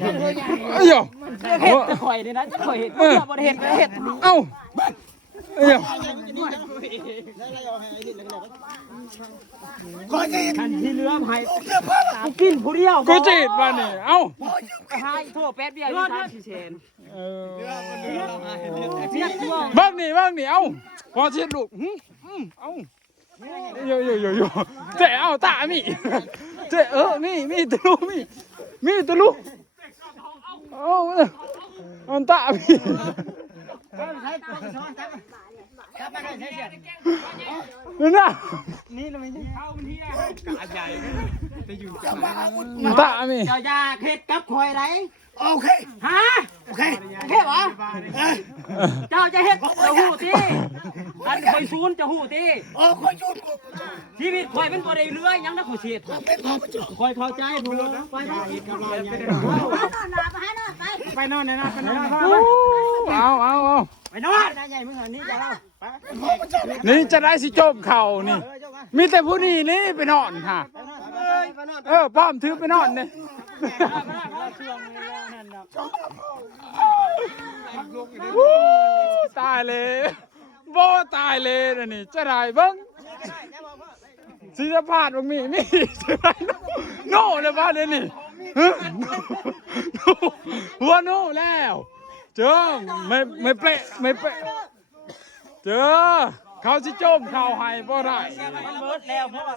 เอ้ย เห็ดจะข่อยนี่นะจะข่อยเห็ดเพื่อบริเห็ดเห็ด เอ้าเอ้ย ทันที่เรือไผ่กูกินผู้เดียว กูจีดมาเนี่ยเอ้า หายทั่วแป๊บเดียวยี่สิบสี่เซนเรียกทั่ว บ้างนี่เอ้าพอเช็ดลูกเอ้าโยเจ๊เอาตามีเจ๊มีตะลุมีตะลุเอามันตามีน่ะนี่เราไม่ใช่เข้ามันที่กาใหญ่จะอยู่ตามี เจ้าอยาเห็ดกับข่อยไร โอเค ฮะโอเคเหรอเจ้าจะเห็ดจะหูตีอันข่อยซูนจะหูตี โอ้คนชุด ชีวิตข่อยเป็นบ่ได้เรือยังนะข่อยเสีย เป็นพอมาจุด ข่อยเข้าใจผมไปไปนอนนะไปนอน เอา ไปนอนใหญ่เมื่อนี้จะเล่า นี่จะได้สิจบเข่านี่มีแต่ผู้นี้นี่ไปนอนค่ะป้อมถือไปนอนเนี่ยตายเลยโบตายเลยนี่จะได้เบิ้งสิจะพลาดบางมีจะได้โน่เลยบ้านเลยนี่หัวโน่แล้วเจอไม่เป๊ะเจอเขาสิจมข่าวให้บ่ได้ มันเบิดแล้วเพราะว่า